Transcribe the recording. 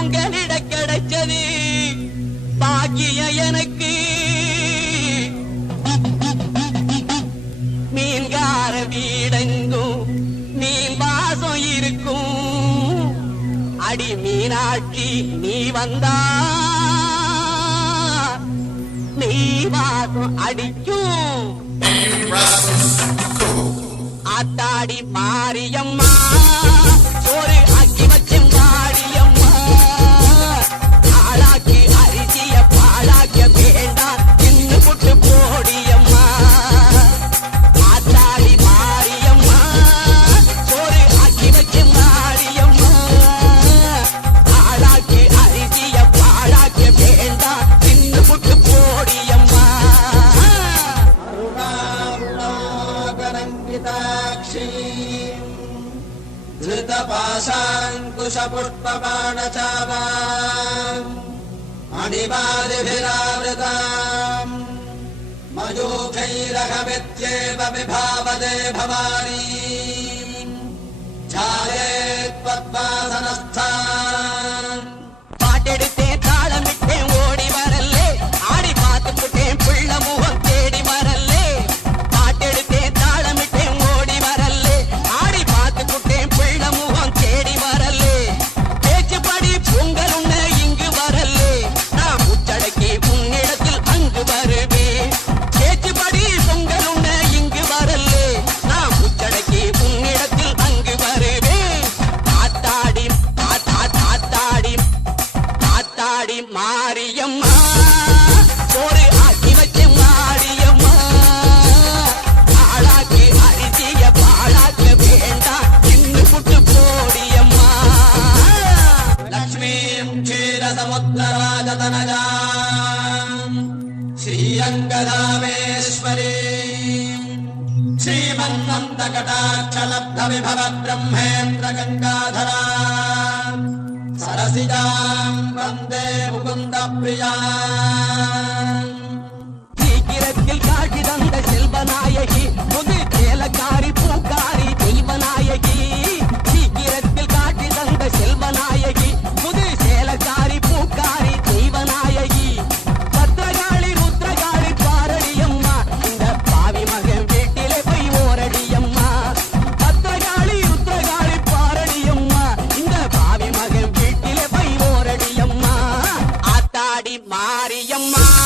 உங்களிட கிடைச்சது பாக்கிய எனக்கு. மீன்கார வீடெங்கும் மீன் பாசம் இருக்கும். அடி மீனாட்சி நீ வந்தா. நீ வாசம் அடிக்கும். அத்தாடி மாரியம்மா. ी धृतपाशाङ्कुश पुष्पपाण मयूखैरहमित्येव विभावदे भवानी। छाये त्वद्वासनस्था। ङ्गदामेश्वरी श्रीमन्नन्दकटाक्षलब्धविभव ब्रह्मेन्द्र गङ्गाधरा सरसिदा वन्दे मुकुन्द प्रिया शिल्पनायकि You're mind.